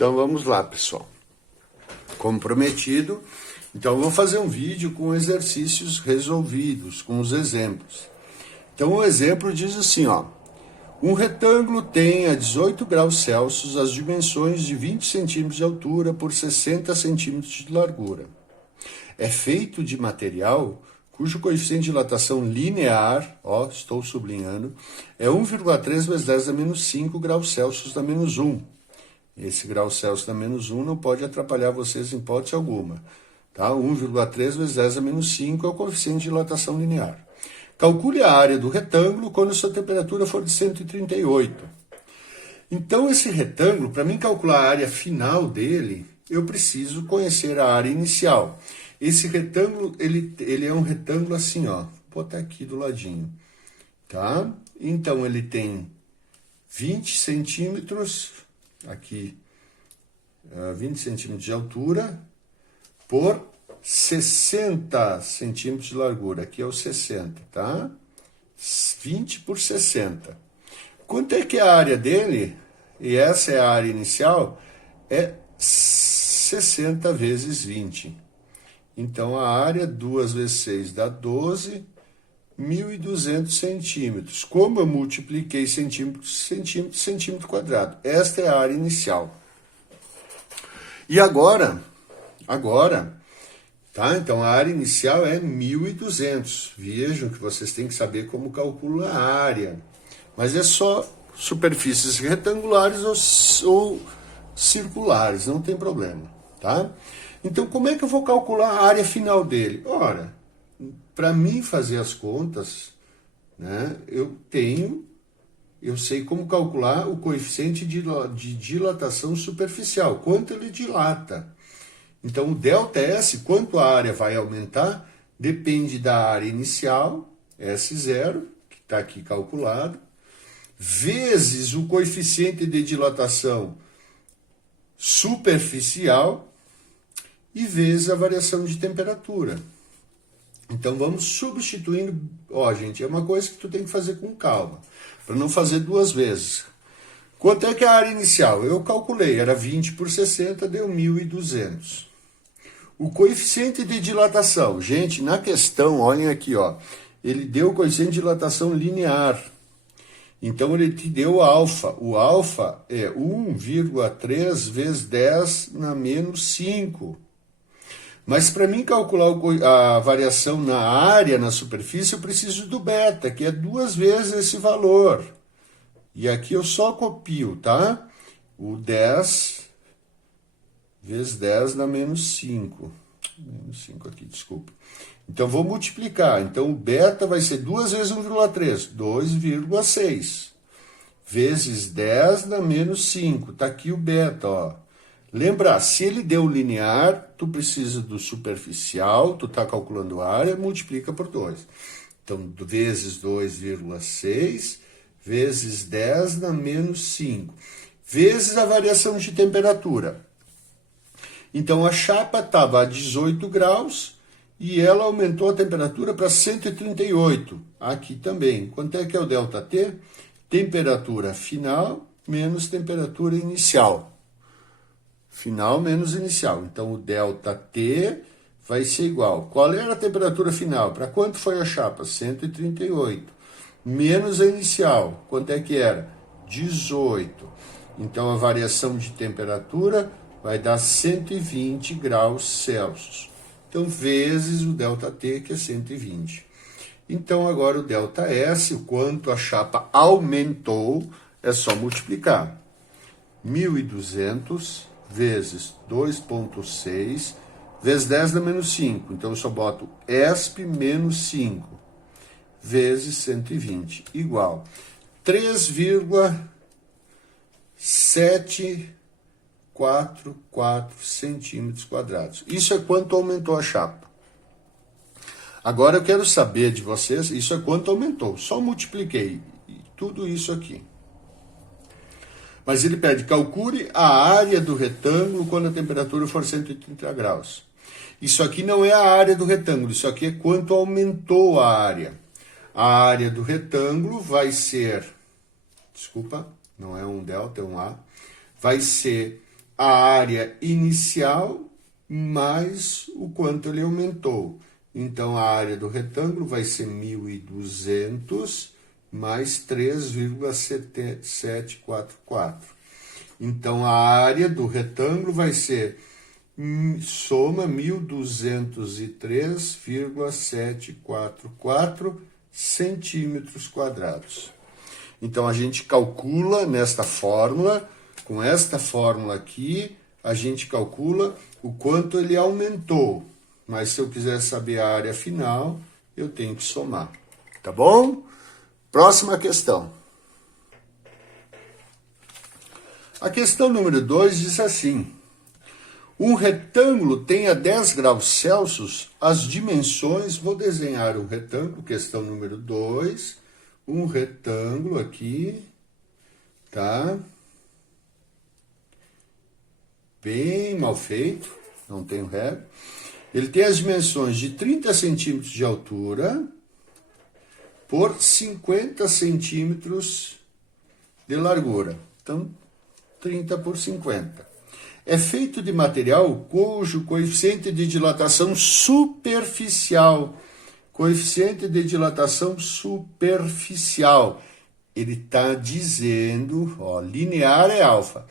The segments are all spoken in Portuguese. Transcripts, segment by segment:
Então vamos lá, pessoal. Como prometido, então eu vou fazer um vídeo com exercícios resolvidos, com os exemplos. Então o exemplo diz assim, ó. Um retângulo tem a 18 graus Celsius as dimensões de 20 centímetros de altura por 60 centímetros de largura. É feito de material cujo coeficiente de dilatação linear, ó, estou sublinhando, é 1,3 vezes 10 a menos 5 graus Celsius da menos 1. Esse grau Celsius da menos 1 não pode atrapalhar vocês em hipótese alguma. Tá? 1,3 vezes 10 a menos 5 é o coeficiente de dilatação linear. Calcule a área do retângulo quando sua temperatura for de 138. Então, esse retângulo, para mim calcular a área final dele, eu preciso conhecer a área inicial. Esse retângulo, ele é um retângulo assim, ó. Vou botar aqui do ladinho. Tá? Então, ele tem 20 centímetros, aqui, 20 centímetros de altura, por 60 centímetros de largura. Aqui é o 60, tá? 20 por 60. Quanto é que é a área dele? E essa é a área inicial, é 60 vezes 20. Então, a área 2 vezes 6 dá 12, 1.200 centímetros. Como eu multipliquei centímetro quadrado. Esta é a área inicial. E agora, tá? Então, a área inicial é 1.200. Vejam que vocês têm que saber como calcula a área. Mas é só superfícies retangulares ou circulares, não tem problema, tá? Então, como é que eu vou calcular a área final dele? Ora, para mim fazer as contas, né, eu sei como calcular o coeficiente de dilatação superficial, quanto ele dilata. Então, o ΔS, quanto a área vai aumentar, depende da área inicial, S0, que está aqui calculado, vezes o coeficiente de dilatação superficial e vezes a variação de temperatura. Então, vamos substituindo. Ó, gente, é uma coisa que tu tem que fazer com calma, para não fazer duas vezes. Quanto é que é a área inicial? Eu calculei, era 20 por 60, deu 1.200. O coeficiente de dilatação, gente, na questão, olhem aqui, ó, ele deu o coeficiente de dilatação linear. Então, ele te deu alfa. O alfa é 1,3 vezes 10 na menos 5. Mas para mim calcular a variação na área, na superfície, eu preciso do beta, que é 2 vezes esse valor. E aqui eu só copio, tá? O 10 vezes 10 dá menos 5. Menos 5 aqui, desculpa. Então, vou multiplicar. Então, o beta vai ser 2 vezes 1,3, 2,6. Vezes 10 dá menos 5. Está aqui o beta, ó. Lembra, se ele deu linear, tu precisa do superficial, tu está calculando a área, multiplica por 2. Então, vezes 2,6, vezes 10 dá menos 5. Vezes a variação de temperatura. Então, a chapa estava a 18 graus e ela aumentou a temperatura para 138. Aqui também. Quanto é que é o ΔT? Temperatura final menos temperatura inicial. Final menos inicial. Então, o ΔT vai ser igual. Qual era a temperatura final? Para quanto foi a chapa? 138. Menos a inicial. Quanto é que era? 18. Então, a variação de temperatura vai dar 120 graus Celsius. Então, vezes o ΔT, que é 120. Então, agora o ΔS, o quanto a chapa aumentou, é só multiplicar. 1.200 vezes 2,6 vezes 10 dá menos 5. Então, eu só boto ESP menos 5 vezes 120, igual 3,744 centímetros quadrados. Isso é quanto aumentou a chapa. Agora eu quero saber de vocês, isso é quanto aumentou. Só multipliquei tudo isso aqui. Mas ele pede, calcule a área do retângulo quando a temperatura for 130 graus. Isso aqui não é a área do retângulo, isso aqui é quanto aumentou a área. A área do retângulo vai ser, desculpa, não é um delta, é um A, vai ser a área inicial mais o quanto ele aumentou. Então, a área do retângulo vai ser 1.200 mais 3,744. Então, a área do retângulo vai ser soma 1.203,744 centímetros quadrados. Então, a gente calcula nesta fórmula, com esta fórmula aqui, a gente calcula o quanto ele aumentou. Mas se eu quiser saber a área final, eu tenho que somar. Tá bom? Próxima questão. A questão número 2 diz assim: um retângulo tem a 10 graus Celsius as dimensões, vou desenhar um retângulo, questão número 2, um retângulo aqui, tá? Bem mal feito, não tenho regra. Ele tem as dimensões de 30 centímetros de altura por 50 centímetros de largura. Então, 30 por 50. É feito de material cujo coeficiente de dilatação superficial. Coeficiente de dilatação superficial. Ele está dizendo, ó, linear é alfa.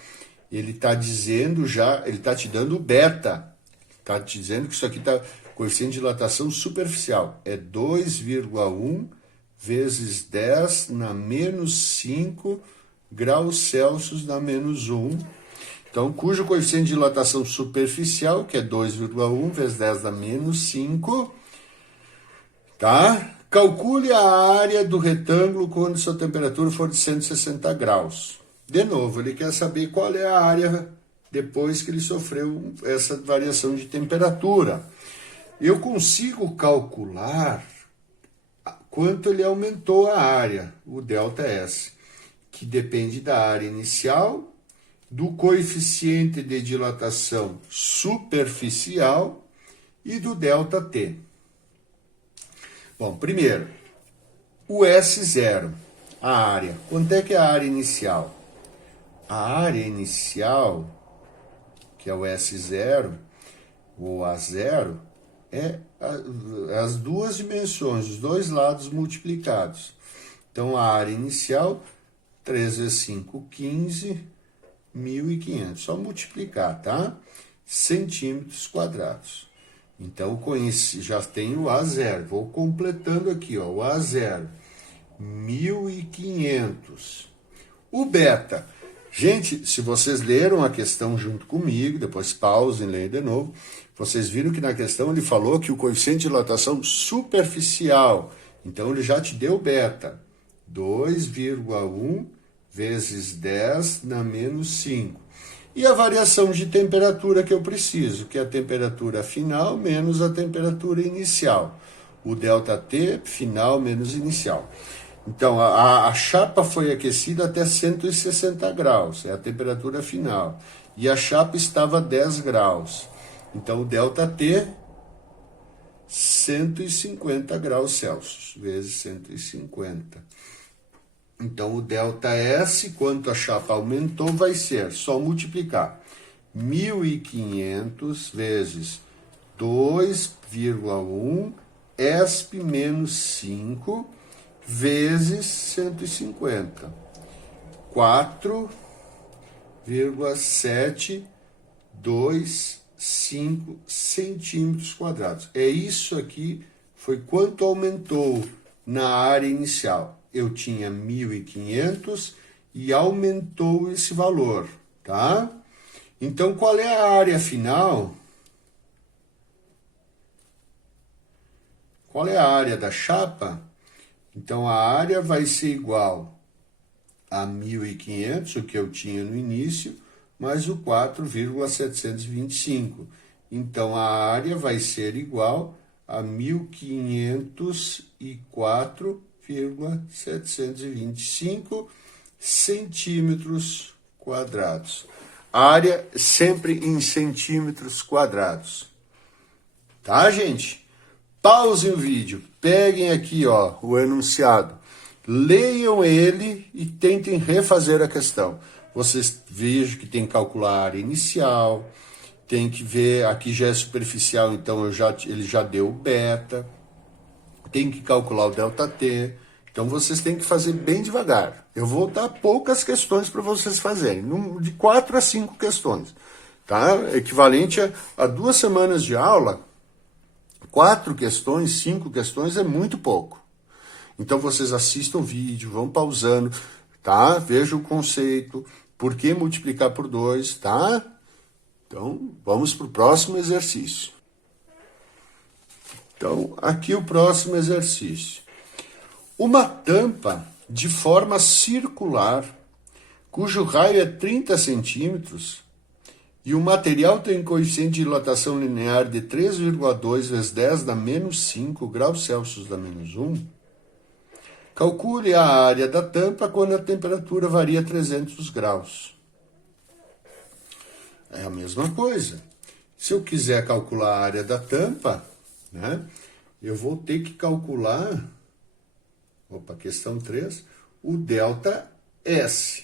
Ele está dizendo já, ele está te dando beta. Está te dizendo que isso aqui está coeficiente de dilatação superficial. É 2,1 vezes 10 na menos 5 graus Celsius na menos 1. Então, cujo coeficiente de dilatação superficial, que é 2,1 vezes 10 na menos 5, tá? Calcule a área do retângulo quando sua temperatura for de 160 graus. De novo, ele quer saber qual é a área depois que ele sofreu essa variação de temperatura. Eu consigo calcular quanto ele aumentou a área, o ΔS, que depende da área inicial, do coeficiente de dilatação superficial e do ΔT. Bom, primeiro, o S0, a área. Quanto é que é a área inicial? A área inicial, que é o S0, ou A0, é as duas dimensões, os dois lados multiplicados. Então, a área inicial, 3 vezes 5, 15, 1.500. Só multiplicar, tá? Centímetros quadrados. Então, já tenho o A0. Vou completando aqui, ó, o A0. 1.500. O beta. Gente, se vocês leram a questão junto comigo, depois pausem e leiam de novo, vocês viram que na questão ele falou que o coeficiente de dilatação superficial, então ele já te deu beta, 2,1 vezes 10 na menos 5. E a variação de temperatura que eu preciso, que é a temperatura final menos a temperatura inicial. O ΔT final menos inicial. Então, a chapa foi aquecida até 160 graus, é a temperatura final. E a chapa estava a 10 graus. Então, o ΔT, 150 graus Celsius, vezes 150. Então, o ΔS, quanto a chapa aumentou, vai ser, só multiplicar, 1.500 vezes 2,1 ESP menos 5, vezes 150, 4,725 centímetros quadrados. É isso aqui, foi quanto aumentou na área inicial. Eu tinha 1.500 e aumentou esse valor, tá? Então, qual é a área final? Qual é a área da chapa? Então, a área vai ser igual a 1.500, o que eu tinha no início, mais o 4,725. Então, a área vai ser igual a 1.504,725 centímetros quadrados. Área sempre em centímetros quadrados. Tá, gente? Pausem o vídeo, peguem aqui, ó, o enunciado. leiam ele e tentem refazer a questão. Vocês vejam que tem que calcular a área inicial, tem que ver, aqui já é superficial, então ele já deu o beta, tem que calcular o ΔT, então vocês têm que fazer bem devagar. Eu vou dar poucas questões para vocês fazerem, de 4 a 5 questões, tá? Equivalente a 2 semanas de aula, 4 questões, 5 questões é muito pouco. Então vocês assistam o vídeo, vão pausando, tá? Vejam o conceito, por que multiplicar por 2, tá? Então, vamos para o próximo exercício. Então, aqui o próximo exercício. Uma tampa de forma circular, cujo raio é 30 centímetros, e o material tem coeficiente de dilatação linear de 3,2 vezes 10 da menos 5 graus Celsius da menos 1, calcule a área da tampa quando a temperatura varia 300 graus. É a mesma coisa. Se eu quiser calcular a área da tampa, né, eu vou ter que calcular, questão 3, o ΔS,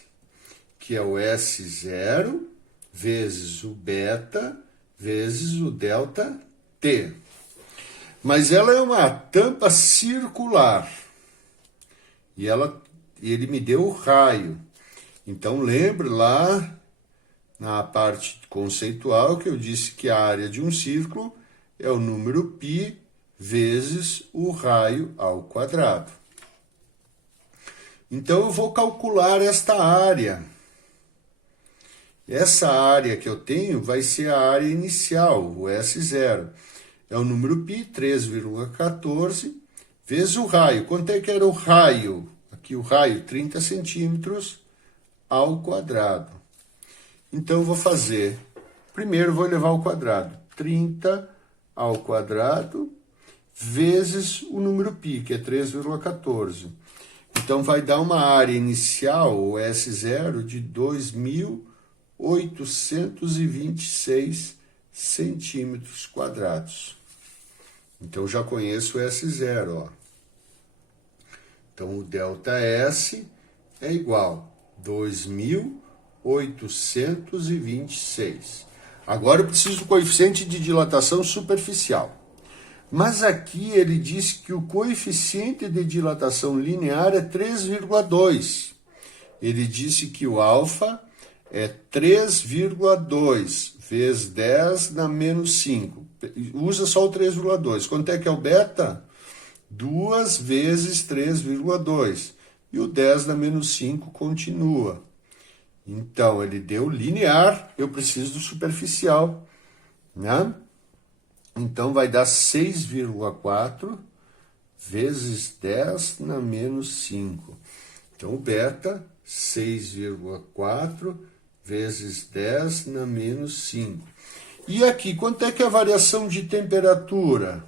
que é o S0 vezes o beta vezes o ΔT. Mas ela é uma tampa circular. E ele me deu o raio. Então, lembre lá na parte conceitual que eu disse que a área de um círculo é o número π vezes o raio ao quadrado. Então, eu vou calcular esta área. Essa área que eu tenho vai ser a área inicial, o S0. É o número π, 3,14, vezes o raio. Quanto é que era o raio? Aqui o raio, 30 centímetros ao quadrado. Então, eu vou fazer, primeiro vou elevar ao quadrado, 30 ao quadrado, vezes o número π, que é 3,14. Então, vai dar uma área inicial, o S0, de 2.826 centímetros quadrados. Então, já conheço o S0, ó. Então, o ΔS é igual a 2.826. Agora, eu preciso do coeficiente de dilatação superficial. Mas aqui ele diz que o coeficiente de dilatação linear é 3,2. Ele disse que o alfa é 3,2 vezes 10 na menos 5. Usa só o 3,2. Quanto é que é o beta? 2 vezes 3,2. E o 10 na menos 5 continua. Então, ele deu linear, eu preciso do superficial, né? Então, vai dar 6,4 vezes 10 na menos 5. Então, o beta, 6,4 vezes 10 na menos 5. E aqui, quanto é que é a variação de temperatura?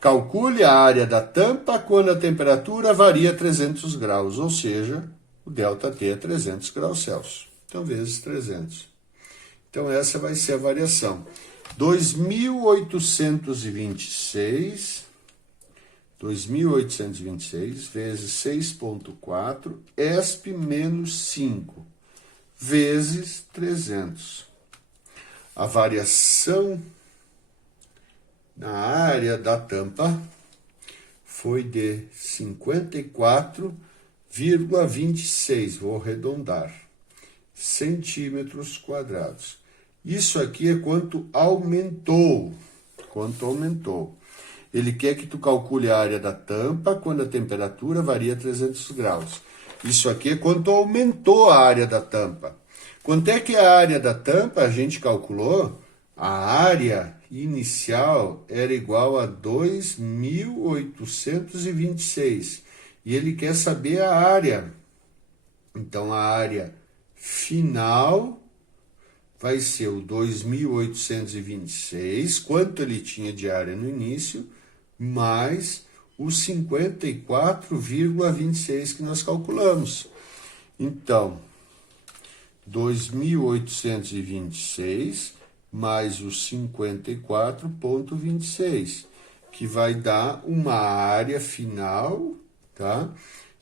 Calcule a área da tampa quando a temperatura varia 300 graus, ou seja, o ΔT é 300 graus Celsius. Então, vezes 300. Então, essa vai ser a variação. 2.826 vezes 6,4 ESP menos 5 vezes 300. A variação na área da tampa foi de 54,26, vou arredondar, centímetros quadrados. Isso aqui é quanto aumentou. Ele quer que tu calcule a área da tampa quando a temperatura varia 300 graus. Isso aqui é quanto aumentou a área da tampa. Quanto é que a área da tampa a gente calculou? A área inicial era igual a 2.826. E ele quer saber a área. Então, a área final vai ser o 2.826, quanto ele tinha de área no início, mais os 54,26 que nós calculamos. Então, 2.826 mais os 54,26, que vai dar uma área final tá?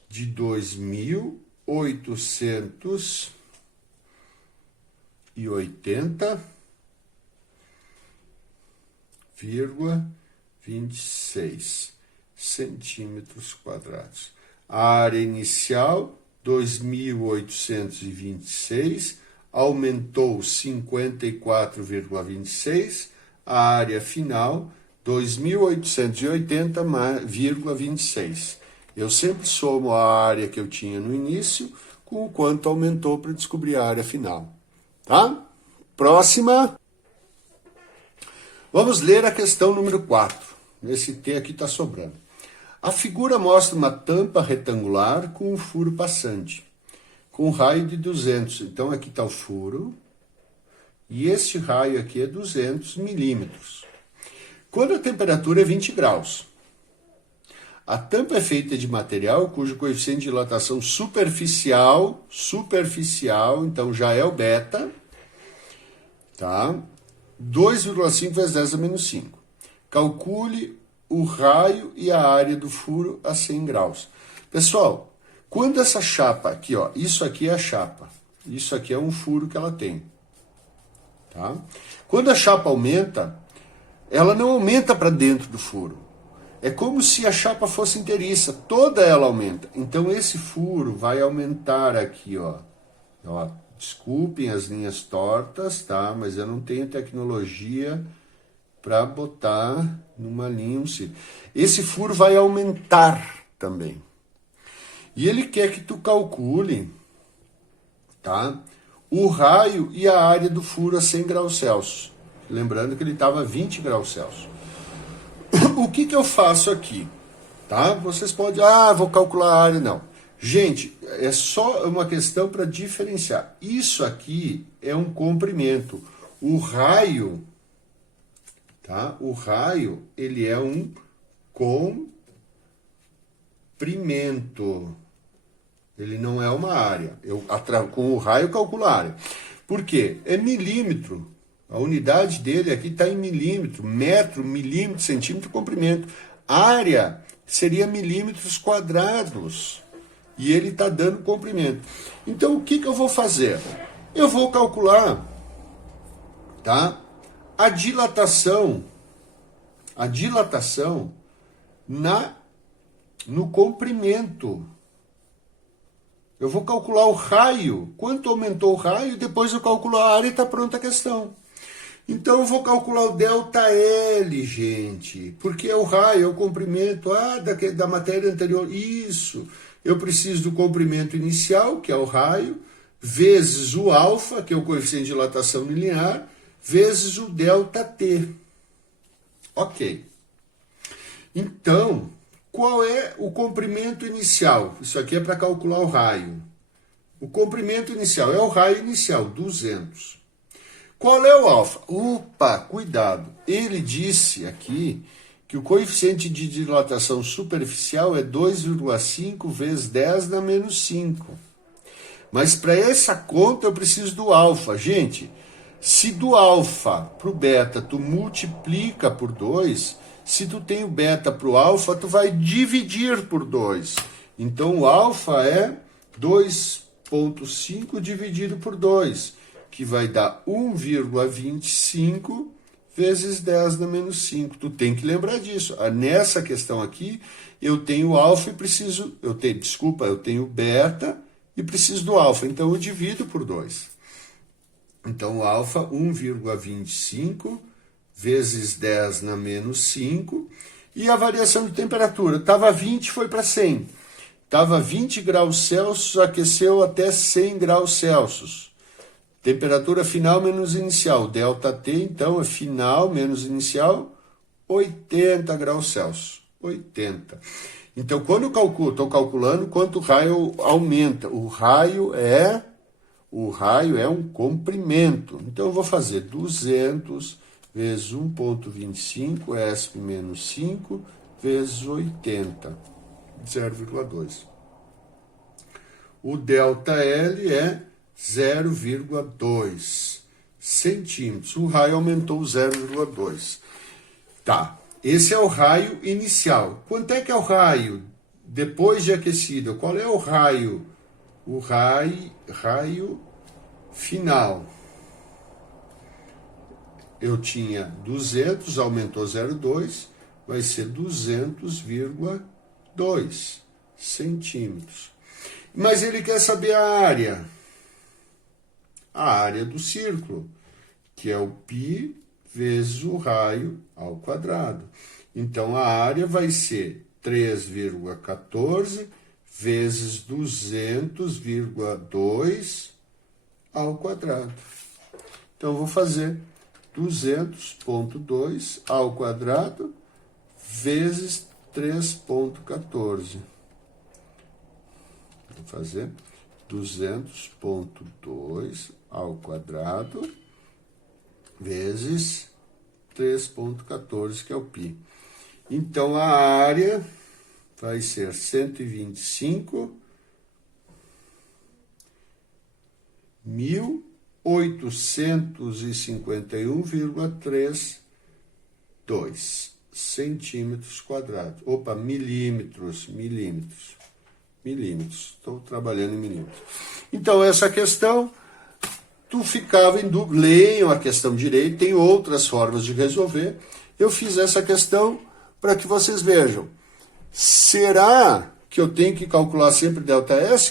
De 2.880,26 centímetros quadrados. A área inicial, 2.826, aumentou 54,26, a área final, 2.880,26. Eu sempre somo a área que eu tinha no início com o quanto aumentou para descobrir a área final. Tá? Próxima. Vamos ler a questão número 4. Esse T aqui está sobrando. A figura mostra uma tampa retangular com um furo passante, com raio de 200. Então, aqui está o furo, e este raio aqui é 200 milímetros. Quando a temperatura é 20 graus, a tampa é feita de material cujo coeficiente de dilatação superficial, então já é o beta, tá? 2,5 vezes 10 a menos 5. Calcule o raio e a área do furo a 100 graus. Pessoal, quando essa chapa aqui, ó, isso aqui é a chapa, isso aqui é um furo que ela tem, tá? Quando a chapa aumenta, ela não aumenta para dentro do furo. É como se a chapa fosse inteiriça, toda ela aumenta. Então esse furo vai aumentar aqui, ó. Desculpem as linhas tortas, tá? Mas eu não tenho tecnologia para botar numa linha um círculo. Esse furo vai aumentar também. E ele quer que tu calcule, tá? O raio e a área do furo a 100 graus Celsius. Lembrando que ele estava a 20 graus Celsius. O que eu faço aqui? Tá? Vocês podem, vou calcular a área, não. Gente, é só uma questão para diferenciar. Isso aqui é um comprimento. O raio, tá? O raio, ele é um comprimento. Ele não é uma área. Com o raio, eu calculo a área. Por quê? É milímetro. A unidade dele aqui está em milímetro, metro, milímetro, centímetro, comprimento. Área seria milímetros quadrados. E ele está dando comprimento. Então, o que eu vou fazer? Eu vou calcular, tá? A dilatação no comprimento. Eu vou calcular o raio. Quanto aumentou o raio, depois eu calculo a área e está pronta a questão. Então, eu vou calcular o ΔL, gente, porque é o raio, é o comprimento da matéria anterior. Isso, eu preciso do comprimento inicial, que é o raio, vezes o alfa, que é o coeficiente de dilatação linear, vezes o ΔT. Ok. Então, qual é o comprimento inicial? Isso aqui é para calcular o raio. O comprimento inicial é o raio inicial, 200. Qual é o alfa? Opa, cuidado. Ele disse aqui que o coeficiente de dilatação superficial é 2,5 vezes 10 na menos 5. Mas para essa conta eu preciso do alfa. Gente, se do alfa para o beta tu multiplica por 2, se tu tem o beta para o alfa, tu vai dividir por 2. Então o alfa é 2,5 dividido por 2. Que vai dar 1,25 vezes 10 na menos 5. Tu tem que lembrar disso. Nessa questão aqui, eu tenho alfa e preciso... eu tenho beta e preciso do alfa. Então, eu divido por 2. Então, o alfa, 1,25 vezes 10 na menos 5. E a variação de temperatura. Estava 20, foi para 100. Estava 20 graus Celsius, aqueceu até 100 graus Celsius. Temperatura final menos inicial. ΔT, então, é final menos inicial, 80 graus Celsius. 80. Então, quando eu estou calculando quanto o raio aumenta. O raio é um comprimento. Então, eu vou fazer 200 vezes 1,25, ESP menos 5, vezes 80, 0,2. O ΔL é 0,2 centímetros. O raio aumentou 0,2. Tá, esse é o raio inicial. Quanto é que é o raio Depois de aquecido, qual é o raio? O raio final. Eu tinha 200, aumentou 0,2, vai ser 200,2 centímetros. Mas ele quer saber a área do círculo, que é o π vezes o raio ao quadrado. Então, a área vai ser 3,14 vezes 200,2 ao quadrado. Então, eu vou fazer 200,2 ao quadrado vezes 3,14. Vou fazer 200,2 ao quadrado vezes 3,14, que é o π. Então, a área vai ser 125.851,32 centímetros quadrados. Opa, milímetros. Estou trabalhando em milímetros. Então, essa questão, tu ficava em dúvida. Leiam a questão direito, tem outras formas de resolver. Eu fiz essa questão para que vocês vejam. Será que eu tenho que calcular sempre ΔS?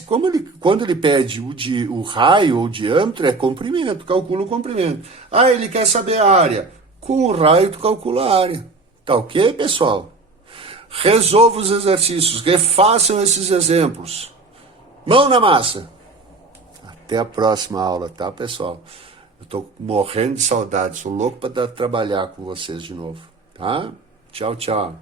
Quando ele pede o raio ou o diâmetro, é comprimento, calcula o comprimento. Ah, ele quer saber a área. Com o raio, tu calcula a área. Tá ok, pessoal? Resolva os exercícios, refaçam esses exemplos. Mão na massa. Até a próxima aula, tá, pessoal? Eu estou morrendo de saudade, sou louco para trabalhar com vocês de novo, tá? Tchau, tchau.